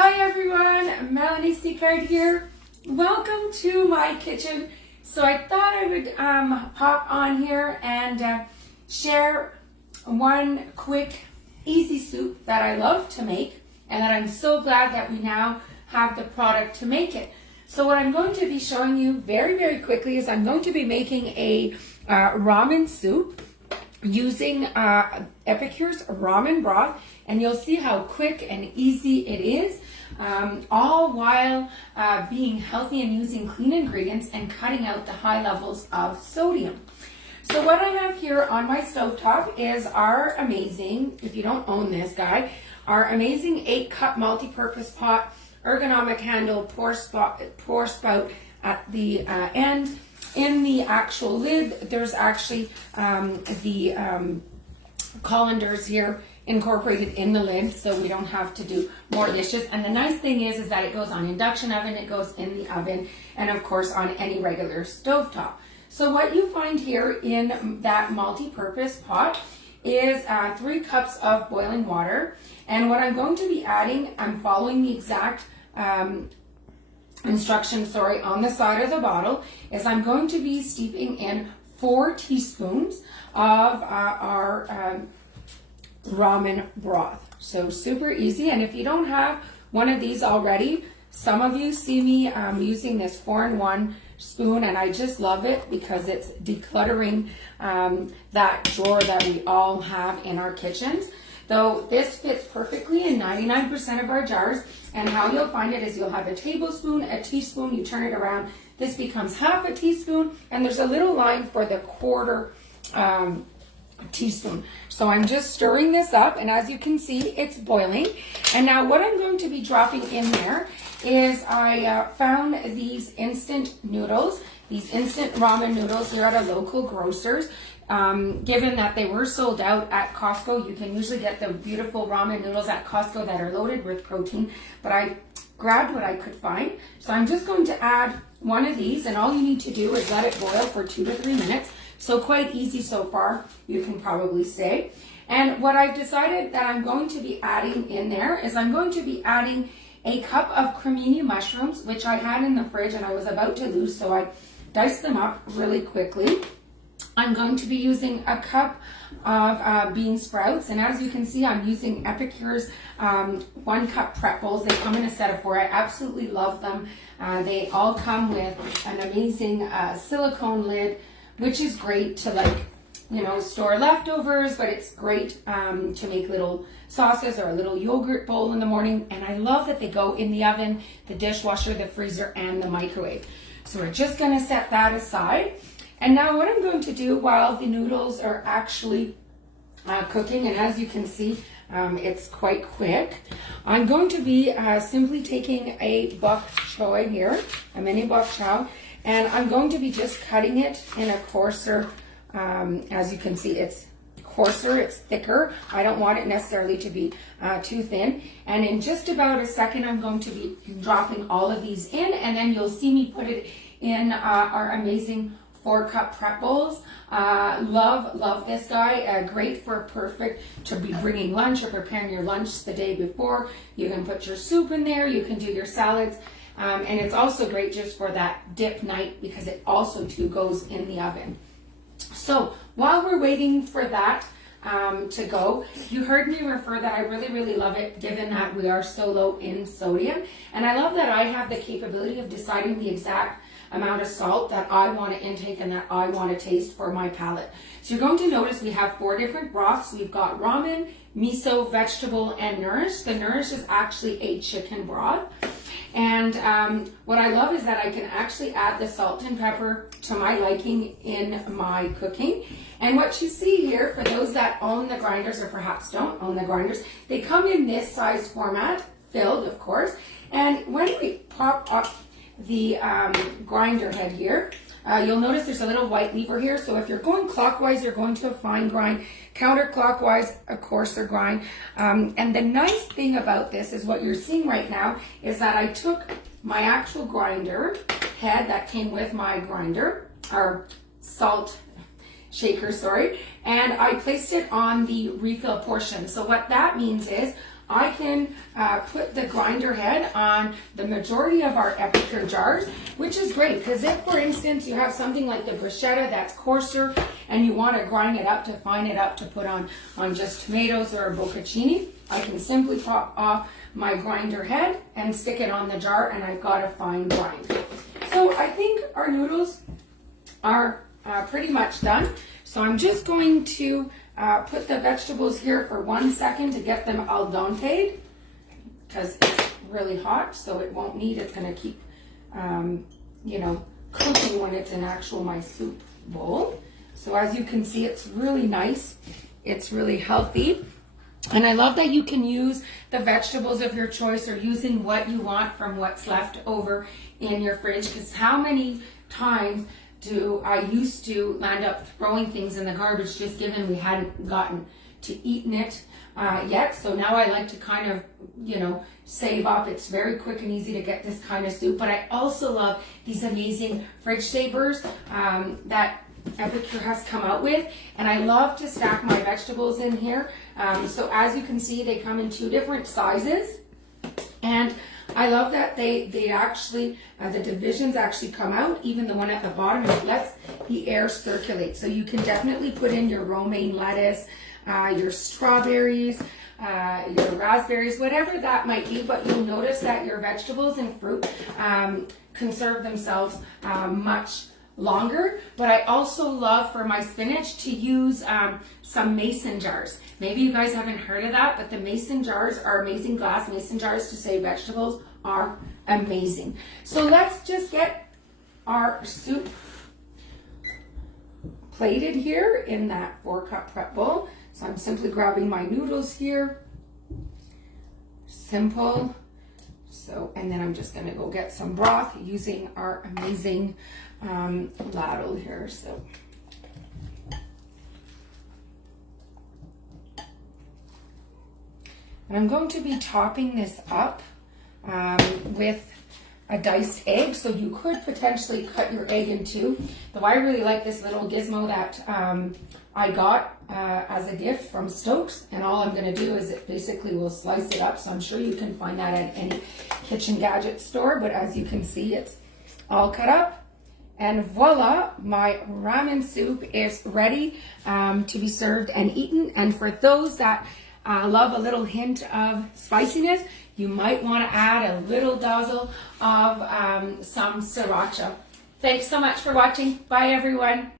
Hi everyone, Melanie Seacard here. Welcome to my kitchen. So I thought I would pop on here and share one quick, easy soup that I love to make and that I'm so glad that we now have the product to make it. So what I'm going to be showing you very quickly is I'm going to be making a ramen soup using Epicure's ramen broth, and you'll see how quick and easy it is, all while being healthy and using clean ingredients and cutting out the high levels of sodium. So what I have here on my stovetop is our amazing, if you don't own this guy, our amazing 8-cup multi-purpose pot, ergonomic handle, pour spout at the end. In the actual lid, there's actually the colanders here incorporated in the lid, so we don't have to do more dishes. And the nice thing is that it goes on induction oven, it goes in the oven, and of course on any regular stovetop. So what you find here in that multi-purpose pot is 3 cups of boiling water. And what I'm going to be adding, I'm following the exact instructions, on the side of the bottle, is I'm going to be steeping in 4 teaspoons of our ramen broth. So super easy. And if you don't have one of these already, some of you see me using this 4-in-1 spoon, and I just love it because it's decluttering that drawer that we all have in our kitchens. Though this fits perfectly in 99% of our jars, and how you'll find it is you'll have a tablespoon, a teaspoon, you turn it around, this becomes half a teaspoon, and there's a little line for the quarter teaspoon. So I'm just stirring this up, and as you can see, it's boiling. And now what I'm going to be dropping in there is I found these instant noodles, these instant ramen noodles here at a local grocer's. Given that they were sold out at Costco, you can usually get the beautiful ramen noodles at Costco that are loaded with protein, but I grabbed what I could find. So I'm just going to add one of these, and all you need to do is let it boil for 2 to 3 minutes. So quite easy so far, you can probably say. And what I've decided that I'm going to be adding in there is I'm going to be adding a cup of cremini mushrooms, which I had in the fridge and I was about to lose, so I diced them up really quickly. I'm going to be using a cup of bean sprouts, and as you can see, I'm using Epicure's 1-cup prep bowls. They come in a set of 4. I absolutely love them. They all come with an amazing silicone lid, which is great to store leftovers, but it's great to make little sauces or a little yogurt bowl in the morning. And I love that they go in the oven, the dishwasher, the freezer, and the microwave. So we're just going to set that aside. And now what I'm going to do while the noodles are actually cooking, and as you can see, it's quite quick, I'm going to be simply taking a bok choy here, a mini bok choy, and I'm going to be just cutting it in a coarser, as you can see, it's coarser, it's thicker. I don't want it necessarily to be too thin. And in just about a second, I'm going to be dropping all of these in, and then you'll see me put it in our amazing 4-cup prep bowls. Love this guy. Great for perfect to be bringing lunch or preparing your lunch the day before. You can put your soup in there. You can do your salads. And it's also great just for that dip night because it also too goes in the oven. So while we're waiting for that to go, you heard me refer that I really love it given that we are so low in sodium. And I love that I have the capability of deciding the exact amount of salt that I want to intake and that I want to taste for my palate. So you're going to notice we have 4 different broths. We've got ramen, miso, vegetable, and nourish. The nourish is actually a chicken broth. And what I love is that I can actually add the salt and pepper to my liking in my cooking. And what you see here, for those that own the grinders or perhaps don't own the grinders, they come in this size format, filled of course. And when we pop up the grinder head here, you'll notice there's a little white lever here. So if you're going clockwise, you're going to a fine grind. Counterclockwise, a coarser grind. And the nice thing about this is what you're seeing right now is that I took my actual grinder head that came with my grinder, or salt shaker, sorry, and I placed it on the refill portion. So what that means is I can put the grinder head on the majority of our Epicure jars, which is great because if, for instance, you have something like the bruschetta that's coarser and you want to grind it up to fine it up to put on just tomatoes or a bocconcini, I can simply pop off my grinder head and stick it on the jar and I've got a fine grind. So I think our noodles are pretty much done. So I'm just going to put the vegetables here for 1 second to get them al dente because it's really hot, so it won't need, it's going to keep, you know, cooking when it's in actual my soup bowl. So as you can see, it's really nice. It's really healthy. And I love that you can use the vegetables of your choice or using what you want from what's left over in your fridge, because how many times do I used to land up throwing things in the garbage just given we hadn't gotten to eating it yet. So now I like to kind of, you know, save up. It's very quick and easy to get this kind of soup. But I also love these amazing fridge savers that Epicure has come out with, and I love to stack my vegetables in here. So as you can see, they come in 2 different sizes, and I love that they actually, the divisions actually come out, even the one at the bottom, and it lets the air circulate. So you can definitely put in your romaine lettuce, your strawberries, your raspberries, whatever that might be, but you'll notice that your vegetables and fruit conserve themselves much longer. But I also love for my spinach to use some mason jars. Maybe you guys haven't heard of that, but the mason jars are amazing. Glass mason jars to save vegetables are amazing. So let's just get our soup plated here in that 4-cup prep bowl. So I'm simply grabbing my noodles here. Simple. So, and then I'm just gonna go get some broth using our amazing ladle here. So and I'm going to be topping this up with a diced egg. So you could potentially cut your egg in 2. Though I really like this little gizmo that I got as a gift from Stokes, and all I'm going to do is it basically will slice it up. So I'm sure you can find that at any kitchen gadget store, but as you can see, it's all cut up. And voila, my ramen soup is ready to be served and eaten. And for those that love a little hint of spiciness, you might want to add a little dazzle of some sriracha. Thanks so much for watching. Bye, everyone.